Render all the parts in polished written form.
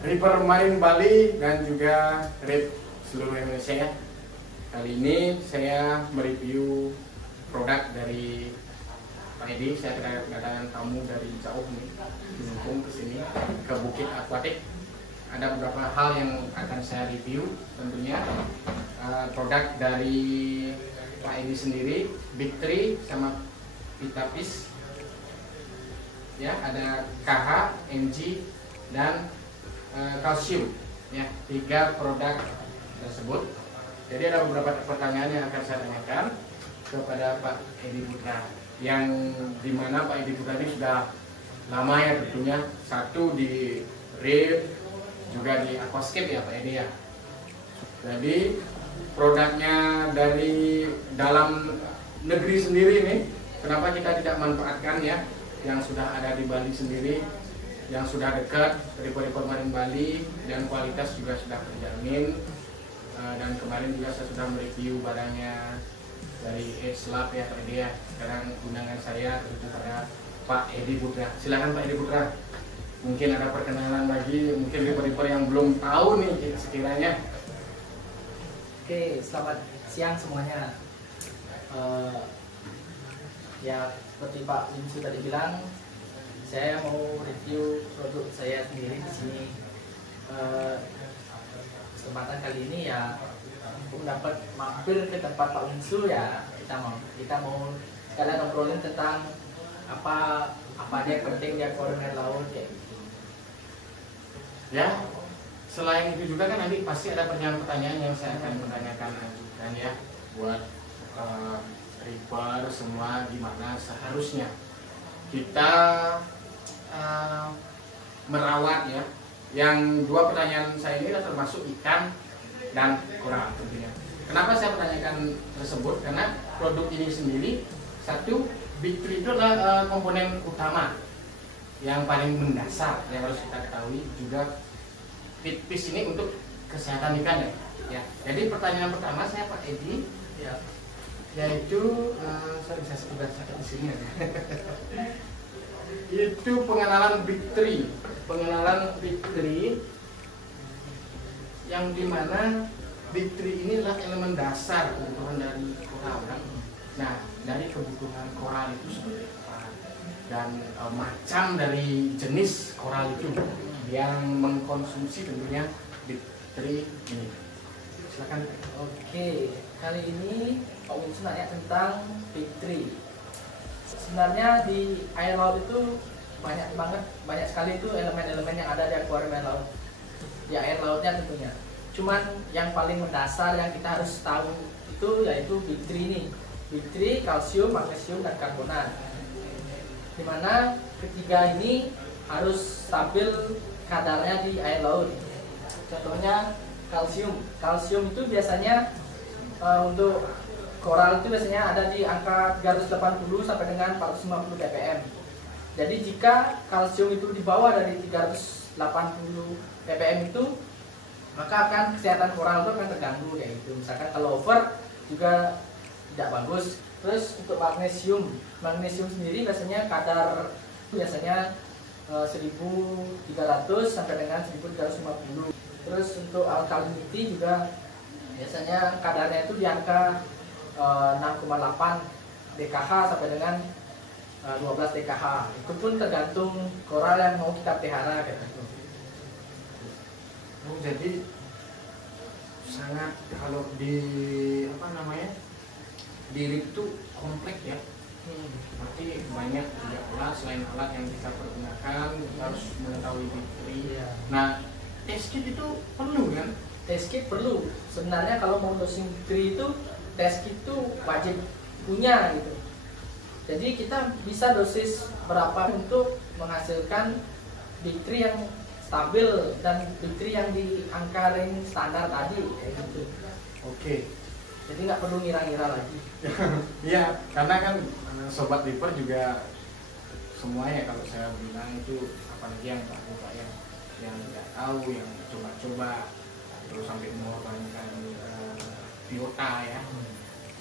Reaper Marine Bali dan juga RIP seluruh Indonesia ya. Kali ini saya mereview produk dari Pak Edi. Saya kedatangan tamu dari jauh nih, Lampung ke sini ke Bukit Aquatic. Ada beberapa hal yang akan saya review tentunya. Produk dari Pak Edi sendiri, Big Tree sama Vitapis. Ya, ada KH, MG dan kalsium. Ya, 3 produk tersebut. Jadi ada beberapa pertanyaan yang akan saya tanyakan kepada Pak Edi Putra, yang dimana Pak Edi Putra ini sudah lama ya tentunya, satu di RIP juga di Aquascape ya Pak Edi ya. Jadi produknya dari dalam negeri sendiri nih, kenapa kita tidak manfaatkan ya yang sudah ada di Bali sendiri, yang sudah dekat dari Reaper Marine Bali dan kualitas juga sudah terjamin. Dan kemarin juga saya sudah mereview barangnya dari Edge Lab ya Pak Edi ya. Sekarang undangan saya tertuju pada Pak Edi Putra. Silakan Pak Edi Putra. Mungkin ada perkenalan lagi, mungkin Reaper yang belum tahu nih sekiranya. Oke, selamat siang semuanya. Ya, seperti Pak Limsu tadi bilang, saya mau review produk saya sendiri di sini. Kesempatan kali ini ya, aku dapat mampir ke tempat Pak Limsu ya. Kita mau sekalian ngobrolin tentang apa dia penting dia kolam air laut kayak gitu. Ya, selain itu juga kan nanti pasti ada pertanyaan-pertanyaan yang saya akan menanyakan dan ya buat Reaper semua, gimana seharusnya kita merawat ya. Yang 2 pertanyaan saya ini termasuk ikan dan koral tentunya. Kenapa saya menanyakan tersebut? Karena produk ini sendiri, satu, Big Tree itu adalah komponen utama yang paling mendasar yang harus kita ketahui. Juga Vitapis ini untuk kesehatan ikan ya. Jadi pertanyaan pertama saya Pak Edi ya, yaitu saya bisa sekedar sakit di sini ya. Itu pengenalan Big Tree. Pengenalan Big Tree yang dimana Big Tree ini adalah elemen dasar kebutuhan dari koral kan. Nah, dari kebutuhan koral itu seperti apa dan macam dari jenis koral itu yang mengkonsumsi tentunya Big Tree ini. Silakan. Oke, kali ini Pak Wilson nanya tentang Big Tree. Sebenarnya di air laut itu banyak sekali itu elemen-elemen yang ada di akuarium air laut, di air lautnya tentunya. Cuman yang paling mendasar yang kita harus tahu itu yaitu Big Tree ini. Big Tree, kalsium, magnesium, dan karbonat. Dimana ketiga ini harus stabil kadarnya di air laut. Contohnya kalsium. Kalsium itu biasanya untuk koral itu biasanya ada di angka 380 sampai dengan 450 ppm. Jadi jika kalsium itu di bawah dari 380 ppm itu, maka akan kesehatan koral itu akan terganggu kayak gitu. Misalkan kalau over juga tidak bagus. Terus untuk magnesium, magnesium sendiri biasanya kadar biasanya 1300 sampai dengan 1350. Terus untuk alkalinity juga biasanya kadarnya itu di angka 6,8 DKH sampai dengan 12 DKH. Itu pun tergantung koral yang mau kita pelihara kayak gitu. Oh, jadi sangat, kalau di di RIP itu kompleks ya. Berarti banyak juga alat, selain alat yang kita pergunakan kita harus mengetahui Big Tree. Nah, test kit itu perlu kan? Test kit perlu. Sebenarnya kalau mau dosing Big Tree itu test kit itu wajib punya gitu. Jadi kita bisa dosis berapa untuk menghasilkan Big Tree yang stabil dan Big Tree yang di angka range standar tadi kayak gitu. Oke. Jadi nggak perlu ngira-ngira lagi. Iya, karena kan sobat Reaper juga semuanya kalau saya bilang itu, apalagi yang baru ya, yang tidak tahu, yang coba-coba terus sampai mengorbankan biota ya.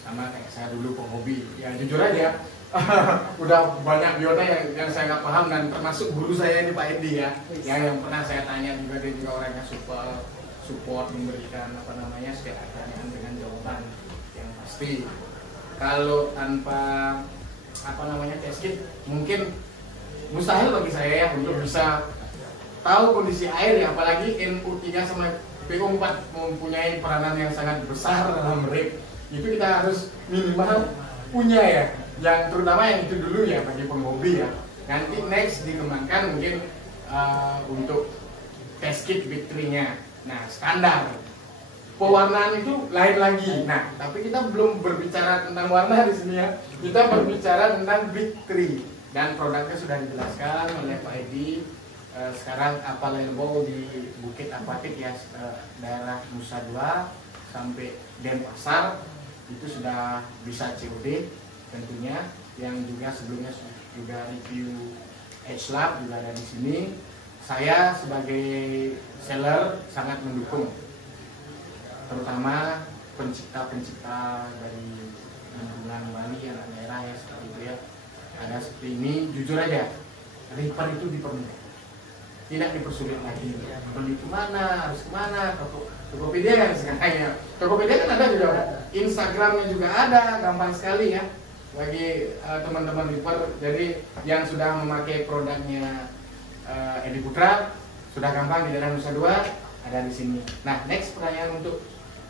Sama kayak saya dulu penghobi. Ya jujur aja, udah banyak biota yang saya nggak paham, dan termasuk guru saya ini Pak Edi ya, yang pernah saya tanya juga, dia juga orangnya support memberikan setiap pertanyaan dengan jawaban yang pasti. Kalau tanpa test kit mungkin mustahil bagi saya ya untuk bisa tahu kondisi air ya, apalagi NO3 sama PO4 mempunyai peranan yang sangat besar dalam RIP. Itu kita harus minimal punya ya, yang terutama yang itu dulu ya bagi penghobi ya. Nanti next dikembangkan mungkin untuk test kit Victory-nya. Nah, standar pewarnaan itu lain lagi. Nah, tapi kita belum berbicara tentang warna di sini ya. Kita berbicara tentang Victory, dan produknya sudah dijelaskan oleh Pak Edi. Sekarang available di Bukit Apatit ya, daerah Nusa Dua sampai Denpasar itu sudah bisa COD tentunya. Yang juga sebelumnya juga review H-Lab juga ada di sini. Saya sebagai seller sangat mendukung, terutama pencipta dari lingkungan Bali, anak daerah ya seperti itu ya. Ada seperti ini, jujur aja, Reaper itu dipermudah, tidak dipersulit lagi. Beli kemana, harus kemana, Tokopedia kan sekarang ya. Tokopedia kan ada juga, Instagramnya juga ada, gampang sekali ya bagi teman-teman Reaper. Jadi yang sudah memakai produknya Edi Putra sudah gampang di daerah Nusa Dua ada di sini. Nah, next pertanyaan untuk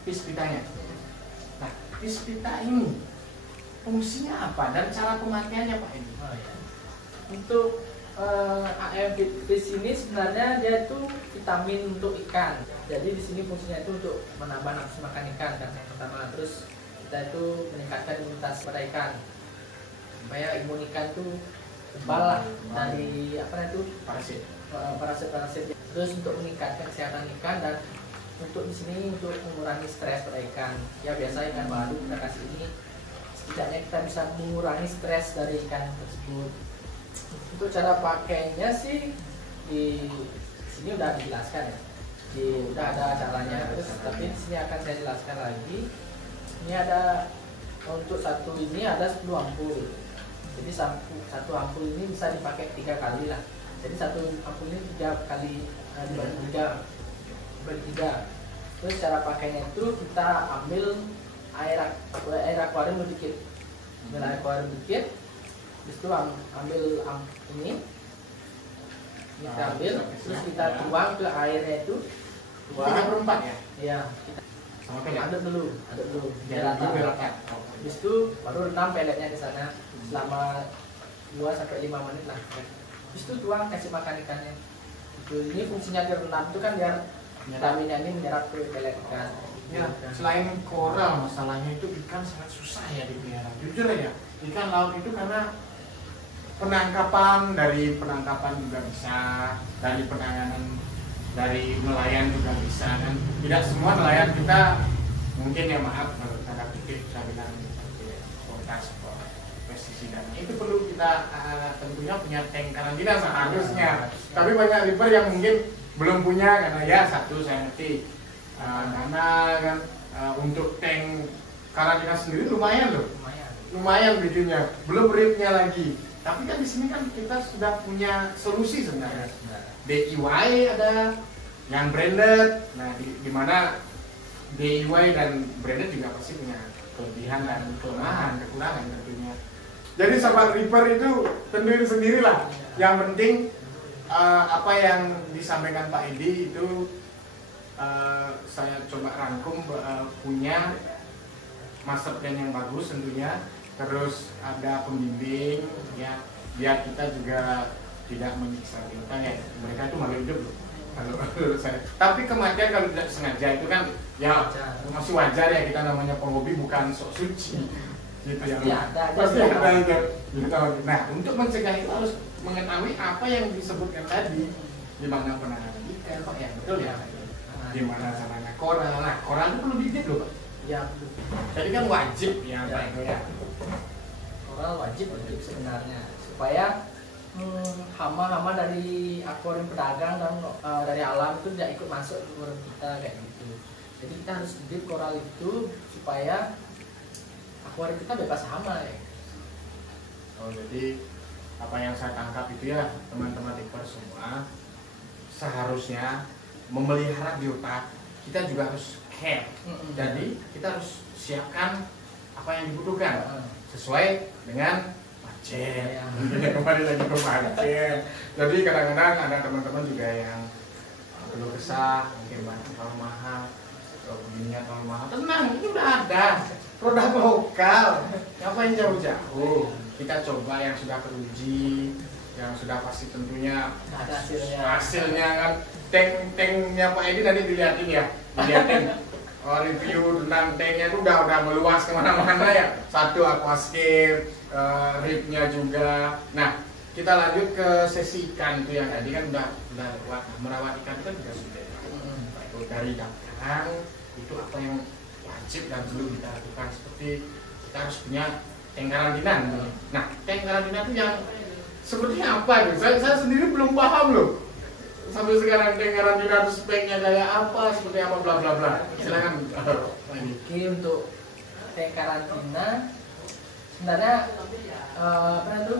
Pispitanya. Nah, Pispita ini fungsinya apa dan cara pemakaiannya Pak Edi? Untuk AM Fish ini sebenarnya dia itu vitamin untuk ikan. Jadi di sini fungsinya itu untuk menambah nafsu makan ikan kan yang pertama. Terus kita itu meningkatkan imunitas pada ikan supaya imun ikan itu tebal lah dari parasit. Terus untuk meningkatkan kesehatan ikan, dan untuk di sini untuk mengurangi stres pada ikan. Ya biasa ikan baru kita kasih ini, setidaknya kita bisa mengurangi stres dari ikan tersebut. Untuk cara pakainya sih di sini udah dijelaskan ya. Udah ada caranya, terus tapi di sini akan saya jelaskan lagi. Ini ada untuk satu ini ada 10 ampul. Jadi satu ampul ini bisa dipakai 3 kali lah. Jadi satu ampul ini 3 kali dibagi 3. Terus cara pakainya itu kita ambil air akuarium sedikit. Ambil air akuarium sedikit. Terus itu ambil ini kita ambil, terus kita tuang ke airnya itu. 3/4 ya? Iya. Aduk dulu. Biar rata. Habis itu baru rendam peletnya di sana selama 2-5 menit lah. Habis itu tuang, kasih makan ikannya. Ini fungsinya direndam itu kan biar vitaminnya ini menyerap ke pelet ikan. Ya, selain koral, masalahnya itu ikan sangat susah ya dipelihara. Jujur ya, ikan laut itu karena dari penangkapan juga bisa, dari penanganan dari nelayan juga bisa, dan tidak semua nelayan kita mungkin ya maaf tanda kutip saya bilang potas pestisida itu perlu kita tentunya punya tank karantina seharusnya. Tapi banyak Reaper yang mungkin belum punya, karena ya satu saya ngerti karena kan untuk tank karantina sendiri lumayan bikinnya, belum rate-nya lagi. Tapi kan di sini kan kita sudah punya solusi sebenarnya. DIY ada yang branded. Nah, di mana DIY dan branded juga pasti punya kelebihan dan kekurangan tentunya. Jadi sahabat Reaper itu sendirilah. Yang penting apa yang disampaikan Pak Edi itu saya coba rangkum, punya master plan yang bagus tentunya. Terus ada pembimbing ya, biar kita juga tidak menyiksa kita ya. Mereka itu malu hidup loh kalau menurut saya. Tapi kematian kalau tidak sengaja itu kan ya masih wajar ya, kita namanya penghobi bukan sok suci gitu ya. Pasti ada gitu. Nah, untuk mencegah itu harus mengetahui apa yang disebutkan tadi, di mana penanganan ikan Pak ya, betul ya. Di mana caranya koral. Nah, koral itu perlu dididik loh Pak. Ya. Jadi kan wajib ya Pak itu ya. Koral wajib sebenarnya supaya hama-hama dari akuarium pedagang dan dari alam itu tidak ikut masuk ke akuarium kita kayak gitu. Jadi kita harus didik koral itu supaya akuarium kita bebas hama ya. Oh, jadi apa yang saya tangkap itu ya teman-teman tipper semua seharusnya memelihara biota kita juga harus care. Jadi kita harus siapkan apa yang dibutuhkan sesuai dengan budget. Kembali lagi ke budget. Jadi kadang-kadang ada teman-teman juga yang perlu kesah, mungkin bahan terlalu mahal, begininya terlalu mahal. Tenang, itu udah ada produk lokal. Ngapain jauh-jauh? Kita coba yang sudah teruji, yang sudah pasti tentunya hasilnya kan. Tanknya Pak Edi tadi dilihatin ya, dilihatin review tentang tanknya itu udah meluas kemana-mana ya. Satu aquascape, ribnya juga. Nah, kita lanjut ke sesi ikan itu yang tadi kan udah merawat ikan itu kan juga sudah. Dari daftaran itu apa yang wajib dan perlu kita lakukan, seperti kita harus punya tank karantina. Nah, tank karantina itu yang seperti apa tuh? Saya sendiri belum paham loh. Sampai sekarang tank karantina itu speknya kayak apa, seperti apa, bla bla bla. Silakan. Oke, untuk tank karantina sebenarnya apa itu?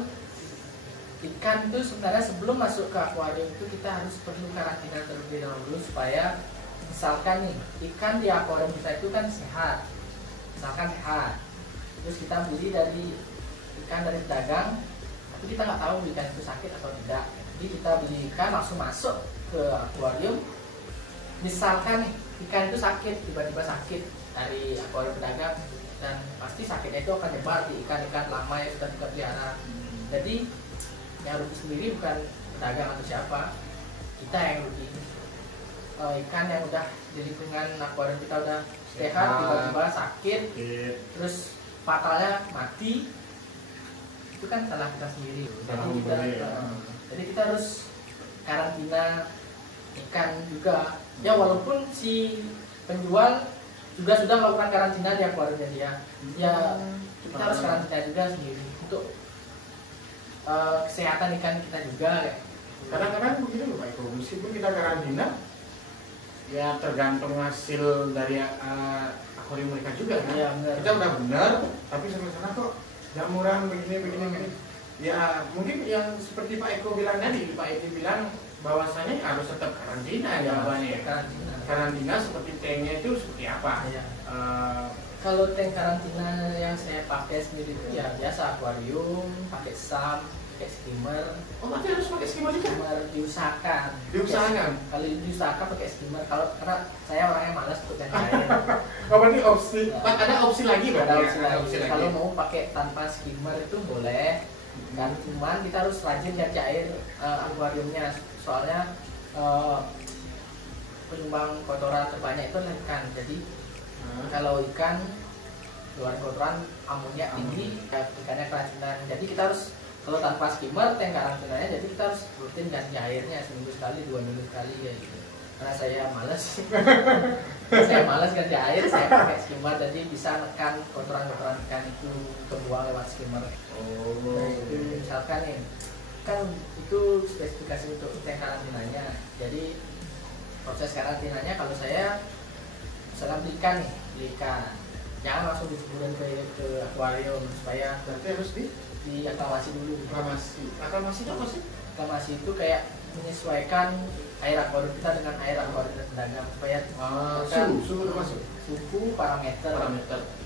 Ikan itu sebenarnya sebelum masuk ke akuarium itu kita harus perlu karantina terlebih dahulu supaya misalkan nih ikan di akuarium kita itu kan sehat, misalkan sehat, terus kita beli dari ikan dari pedagang, tapi kita nggak tahu ikan itu sakit atau tidak. Jadi kita beli ikan langsung masuk ke akuarium, misalkan nih ikan itu sakit, tiba-tiba sakit dari akuarium pedagang, dan pasti sakitnya itu akan nyebar di ikan-ikan lama yang sudah kita pelihara. Jadi yang rugi sendiri bukan pedagang atau siapa, kita yang rugi. Ikan yang udah di lingkungan akuarium kita udah sehat, tiba-tiba sakit, terus fatalnya mati, itu kan salah kita sendiri. Jadi kita harus karantina ikan juga. Ya walaupun si penjual juga sudah melakukan karantina di akuariumnya dia, ya kita harus karantina juga sendiri untuk kesehatan ikan kita juga. Kadang-kadang begini loh Pak Eko, meskipun kita karantina, ya tergantung hasil dari akuarium mereka juga kan. Ya, kita udah benar, tapi sampai sana kok jamuran begini. Ya mungkin yang seperti Pak Eko bilang tadi, Pak Edi bilang bahwasanya harus tetap karantina jawabannya. Karantina seperti tanknya itu seperti apa? Ya. Kalau tank karantina yang saya pakai sendiri itu ya biasa akuarium, pakai SAM, pakai skimmer. Oh, berarti harus pakai skimmer juga? Skimmer diusahakan. Diusahakan? Kalau diusahakan pakai skimmer, karena saya orangnya malas untuk ganti air. Oh, berarti opsi, ada opsi lagi Pak? Ada opsi lagi. Kalau mau pakai tanpa skimmer itu boleh. Dan cuman kita harus rajin ganti air akuariumnya, soalnya penyumbang kotoran terbanyak itu adalah ikan. Jadi kalau ikan keluar kotoran, amonia tinggi, ikannya keracunan. Jadi kita harus, kalau tanpa skimmer tank karantinanya, jadi kita harus rutin ganti airnya seminggu sekali, 2 minggu sekali ya gitu. Karena saya malas saya malas ganti air, saya pakai skimmer, jadi bisa menekan kotoran-kotoran ikan itu terbuang lewat skimmer. Misalkan nih kan itu spesifikasi untuk tank karantinanya. Jadi proses karantinanya, kalau saya misalkan beli ikan, jangan langsung diceburin ke akuarium, supaya berarti harus di aklamasi dulu. Aklamasi itu apa sih? Aklamasi itu kayak menyesuaikan air akuarium kita dengan air akuarium pedagang, supaya suhu parameter.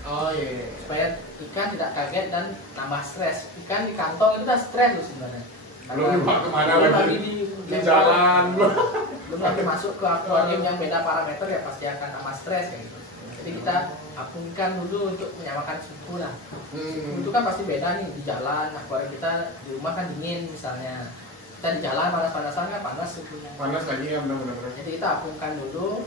Oh iya. Supaya ikan tidak kaget dan nambah stres. Ikan di kantong itu udah stres loh sebenarnya. Belum dibawa kemana lagi di jalan. Belum lagi masuk ke akuarium yang beda parameter, ya pasti akan nambah stres kayak gitu. Jadi kita apungkan dulu untuk menyamakan suhu lah. Suhu itu kan pasti beda nih di jalan. Akuarium kita di rumah kan dingin misalnya. Kita di jalan panas-panasan kan panas suhunya. Panas lagi ya, benar-benar. Jadi kita apungkan dulu.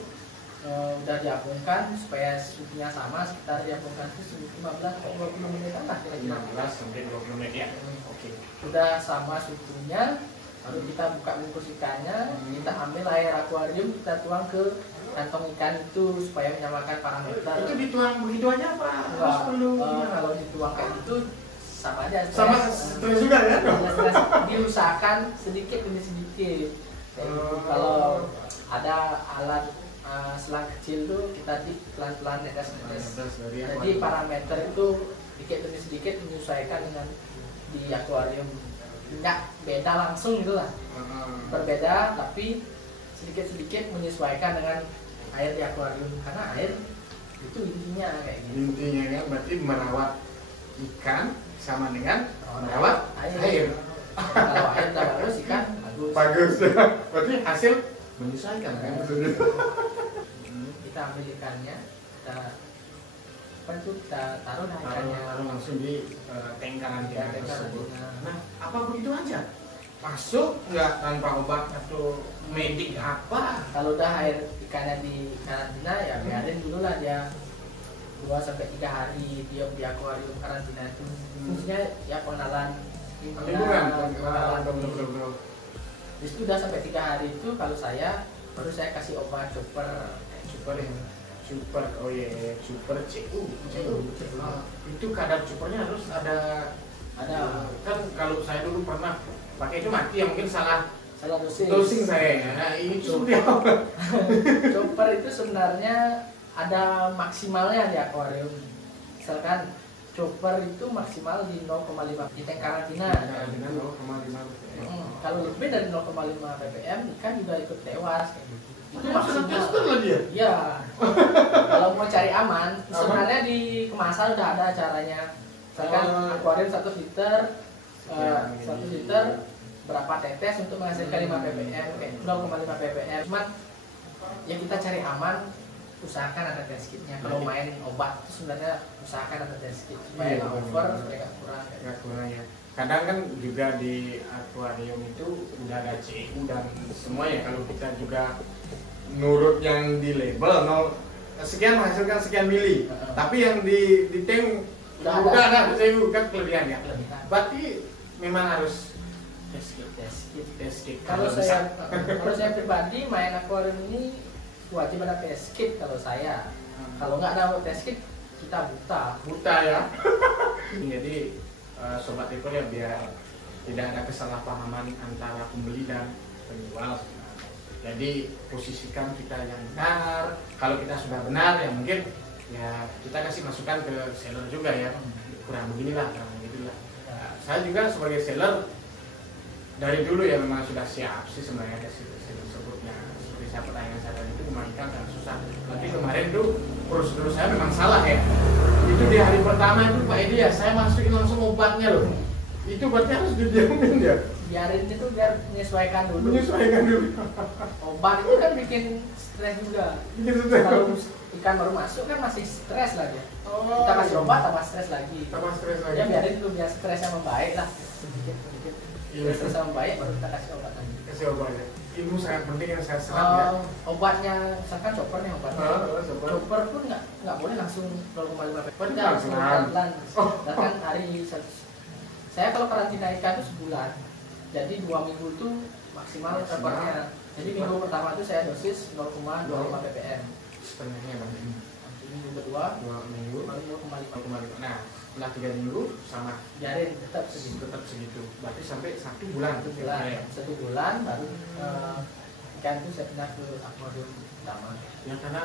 Udah diapungkan supaya suhunya sama, sekitar diapungkan itu 15 atau 20 menitan lah kira-kira. 15 sampai 20 menit ya. Oke. Udah sama suhunya, lalu kita buka bungkus ikannya, kita ambil air akuarium, kita tuang ke kantong ikan itu supaya menyamakan parameter. Itu dituang begitu aja apa? Harus perlu kalau dituang kayak gitu sama aja. Sama stres juga ya? Diusahakan sedikit demi sedikit. Kalau ada alat selang kecil tuh kita pelan-pelan netes. Jadi parameter itu sedikit demi sedikit menyesuaikan dengan di akuarium. Nggak beda langsung gitu lah, berbeda tapi sedikit-sedikit menyesuaikan dengan air di akuarium, karena air itu intinya kayak gitu. Intinya kan berarti merawat ikan sama dengan merawat air. Kalau air udah bagus, ikan bagus. Bagus. Berarti hasil menyesuaikan kan maksudnya. Kita ambil ikannya, kita taruh ikannya. Taruh langsung di tank karantina Tank tersebut. karantina. Nah, apa begitu aja? Masuk nggak tanpa obat atau medik apa? Kalau udah air ikannya di karantina ya biarin dulu lah dia 2-3 hari dia di akuarium karantina itu. Fungsinya ya pengenalan Lingkungan. lingkungan. Terus udah sampai 3 hari itu kalau saya baru saya kasih obat super. Super ya. Super, oh iya, super CU. Itu kadar supernya harus ada. Kan kalau saya dulu pernah pakai itu mati ya, mungkin salah dosing saya ya. Nah, ini seperti apa? Chopper itu sebenarnya ada maksimalnya di akuarium. Misalkan chopper itu maksimal di 0,5 di tank karantina. Dengan 0,5. Kalau lebih dari 0,5 ppm ikan juga ikut tewas kayak gitu. Itu maksimal. lagi ya? Iya. Kalau mau cari aman, sebenarnya di kemasan udah ada caranya. Misalkan akuarium 1 liter, 1 liter berapa tetes untuk menghasilkan 5 ppm, kayak 0,5 ppm. Cuma ya kita cari aman, usahakan ada test kitnya. Kalau main obat itu sebenarnya usahakan ada test kit supaya nggak over, supaya nggak kurang. Nggak kurang ya. Kadang kan juga di akuarium itu udah ada CU dan semuanya. Kalau kita juga nurut yang di label sekian menghasilkan sekian mili, tapi yang di tank udah ada CU kan kelebihan ya. Berarti memang harus test kit. Kalau saya pribadi main akuarium ini wajib ada test kit kalau saya. Kalau nggak ada test kit kita buta ya. Jadi sobat Ripper ya, biar tidak ada kesalahpahaman antara pembeli dan penjual. Jadi posisikan kita yang benar. Kalau kita sudah benar ya mungkin ya kita kasih masukan ke seller juga ya, kurang beginilah, kurang begitulah. Saya juga sebagai seller dari dulu ya memang sudah siap sih sebenarnya sebutnya. Seperti saya pertanyaan saya tadi itu memainkan dan susah. Tapi kemarin tuh prosedur saya memang salah ya. Itu di hari pertama itu Pak Edi ya, saya masukin langsung obatnya loh. Itu berarti harus didiamin ya. Biarin itu biar menyesuaikan dulu. Obat itu kan bikin stres juga. Kalau ikan baru masuk kan masih stres lagi. Kita kasih obat tambah stres lagi. Ya biarin dulu biar stresnya membaik lah. Sedikit. Stresnya membaik baru kita kasih obat lagi. Kasih obat ya. Ilmu sangat penting yang saya serap ya. Obatnya misalkan chopper nih obatnya. Chopper pun nggak boleh langsung 0,5 ppm. Kita harus pelan-pelan. Bahkan hari saya kalau karantina ikan itu sebulan. Jadi 2 minggu itu maksimal choppernya. Jadi minggu pertama itu saya dosis 0,25 ppm. Setengahnya Bang. Minggu kedua 2 minggu 0,5. Nah, setelah 3 minggu sama. Biarin tetap segitu. Berarti sampai 1 bulan. 1 bulan baru ikan itu saya pindah ke akuarium utama. Ya karena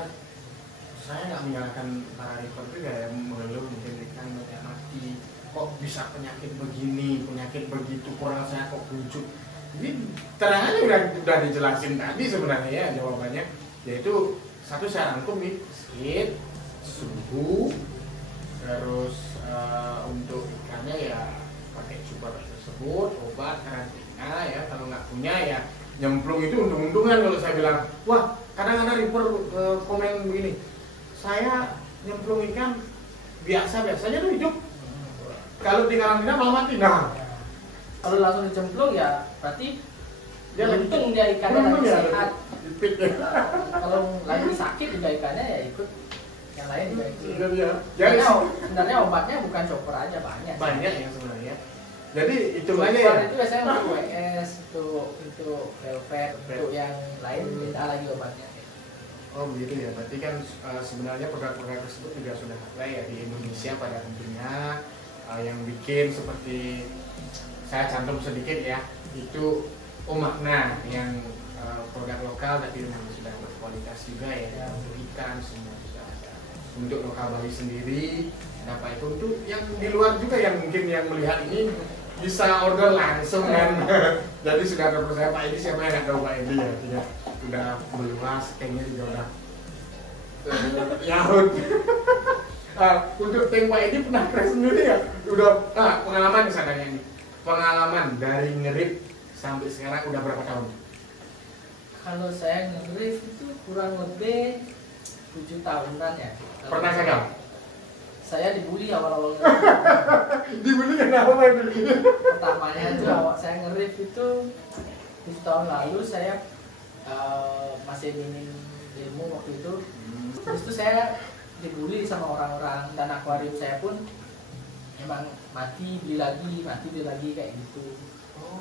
saya nggak menyalahkan para Ripper juga ya, mengeluh mungkin ikan mati. Kok bisa penyakit begini, penyakit begitu, kurang sehat kok lucu. Jadi terang aja udah dijelasin tadi sebenarnya ya jawabannya, yaitu satu saya rangkum nih, skit, suhu, terus untuk ikannya ya pakai super tersebut, obat karantina ya, kalau nggak punya ya nyemplung itu untung-untungan. Kalau saya bilang, wah kadang-kadang Ripper komen begini, saya nyemplung ikan biasa-biasanya tuh hidup, kalau di karantina malah mati. Nah, kalau langsung dicemplung ya berarti dia untung dia ikannya lagi sehat. Kalau lagi sakit juga ikannya ya ikut yang lain juga ikut. Sebenarnya obatnya bukan chopper aja, banyak yang sebenarnya. Jadi itu chopper aja ya. Itu biasanya untuk WS, untuk velvet, untuk yang lain beda lagi obatnya. Oh begitu ya, berarti kan sebenarnya produk-produk tersebut juga sudah ada ya di Indonesia pada tentunya. Yang bikin seperti saya cantum sedikit ya, itu Makna yang produk lokal tapi memang sudah berkualitas juga ya, untuk ikan semua sudah ada. Untuk lokal Bali sendiri ada apa itu, untuk yang di luar juga yang mungkin yang melihat ini, bisa order langsung kan. Jadi sudah terpercaya Pak Edi, siapa yang nggak tahu Pak Edi ya, artinya udah meluas, kayaknya juga udah Yahut. Untuk tim Pak Edi pernah crash sendiri ya? Udah pengalaman misalnya ini, pengalaman dari ngerip sampai sekarang udah berapa tahun? Kalau saya ngerif itu kurang lebih 7 tahunan ya. Pernah gagal? Saya dibully awal-awal. Dibully kenapa itu? Pertamanya itu awal saya ngerif itu 7 tahun lalu saya masih minim ilmu waktu itu. Terus itu saya dibully sama orang-orang dan akuarium saya pun emang mati beli lagi kayak gitu.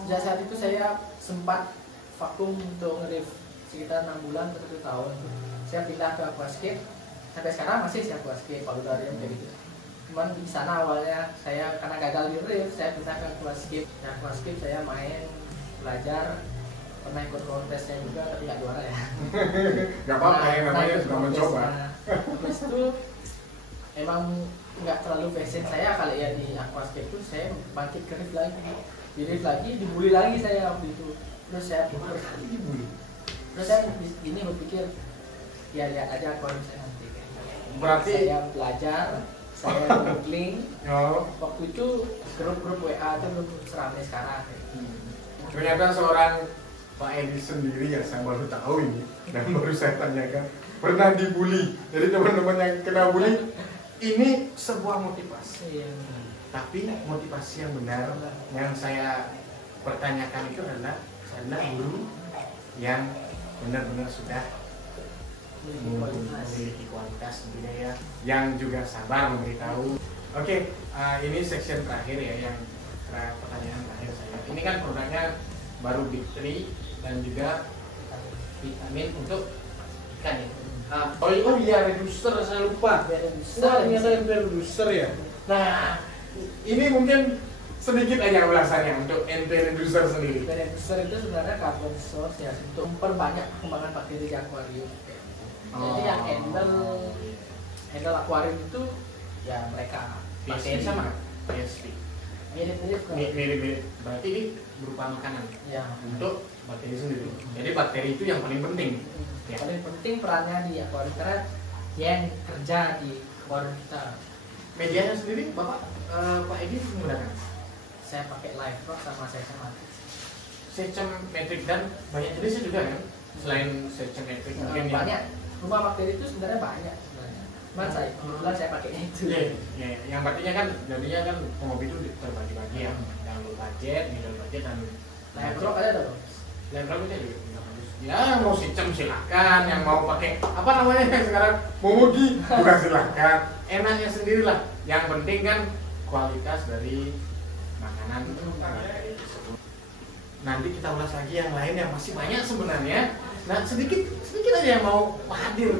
Sejak saat itu saya sempat vakum untuk ngerif sekitar 6 bulan atau 1 tahun. Saya pindah ke aquascape, sampai sekarang masih sih aquascape, paludarium kayak gitu. Cuman di sana awalnya saya karena gagal di reef, saya pindah ke aquascape. Di aquascape saya main, belajar, pernah ikut kontesnya juga tapi nggak juara ya. Gak apa-apa ya, namanya sudah mencoba. Habis itu emang nggak terlalu passion saya kali ya di aquascape itu, saya bangkit ke reef lagi. Di reef lagi, dibully lagi saya waktu itu. Terus saya dibully. Terus saya ini berpikir, ya lihat aja aquarium saya nanti. Berarti saya belajar, saya googling. Waktu itu grup-grup WA itu belum seramai sekarang. Ternyata seorang Pak Edi sendiri ya, saya baru tahu ini dan baru saya tanyakan pernah dibully. Jadi teman-teman yang kena bully ini sebuah motivasi. Tapi motivasi yang benar yang saya pertanyakan itu adalah guru yang benar-benar sudah memiliki kualitas budaya yang juga sabar memberitahu. Oke, ini section terakhir ya, yang pertanyaan terakhir saya. Ini kan produknya baru Big 3 dan juga vitamin untuk ikan ya. Oh iya, reducer saya lupa. Ternyata reducer ya. Nah, ini mungkin sedikit aja ulasannya untuk reducer sendiri. Reducer itu sebenarnya carbon source ya, untuk memperbanyak perkembangan bakteri di akuarium. Jadi yang handle akuarium itu ya mereka bakteri sama PSP. Mirip-mirip. Berarti ini berupa makanan ya untuk bakteri sendiri. Jadi bakteri itu yang paling penting. Ya. Paling penting perannya di akuarium karena yang kerja di akuarium kita. Medianya sendiri Bapak Pak Edi menggunakan? Saya pakai live rock sama secam matrix. Secam matrix dan banyak jenisnya juga kan? Selain secam matrix mungkin banyak. Rumah bakteri itu sebenarnya banyak sebenarnya. Cuman saya kebetulan saya pakainya itu. Iya. Yang artinya kan jadinya kan hobi itu terbagi-bagi ya. Yang low budget, middle budget dan live rock ada dong. Live rock itu juga bagus. Ya mau secam silakan, yang mau pakai apa namanya sekarang momogi juga silakan. Enaknya sendirilah. Yang penting kan kualitas dari makanan tersebut. Nanti kita ulas lagi yang lain yang masih banyak sebenarnya. Nah sedikit aja yang mau hadir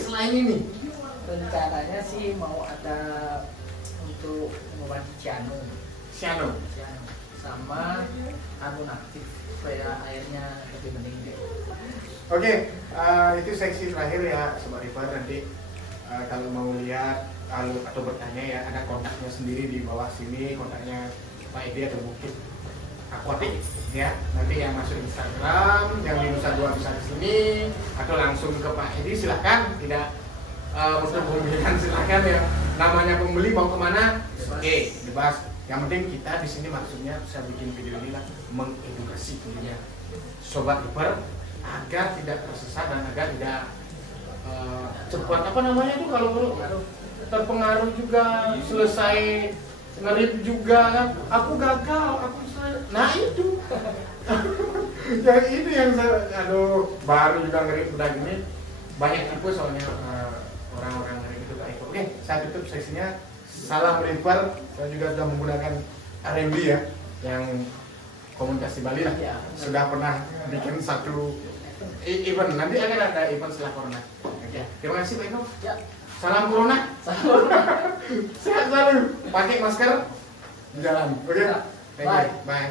selain ini. Rencananya sih mau ada untuk mengobati cyano sama karbon aktif supaya airnya lebih bening. Oke, itu seksi terakhir ya Sobat River. Nanti kalau mau lihat atau bertanya ya, ada kontaknya sendiri di bawah sini, kontaknya Pak Edi atau Bukit Aquatic ya. Nanti yang masuk Instagram, yang di Nusa Dua bisa di sini, atau langsung ke Pak Edi silahkan. Tidak untuk pemilihan silahkan ya. Namanya pembeli mau kemana? Oke, bebas. Yang penting kita di sini maksudnya saya bikin video ini lah mengedukasi tentunya Sobat River agar tidak tersesat dan agar tidak cepat apa namanya tuh kalau terpengaruh juga, selesai ngerip juga kan, aku gagal, nah itu yang itu yang saya baru juga ngerip udah gini banyak tipu soalnya orang-orang ngerip itu kayak. Oke, saya tutup sesinya. Salam River. Saya juga sudah menggunakan RMB ya, yang komunitas di Bali lah. Sudah pernah bikin satu event, nanti akan ada event setelah corona. Oke, terima kasih Pak Eko. Ya. Salam corona. Sehat selalu. Pakai masker di jalan. Oke. Bye. Bye.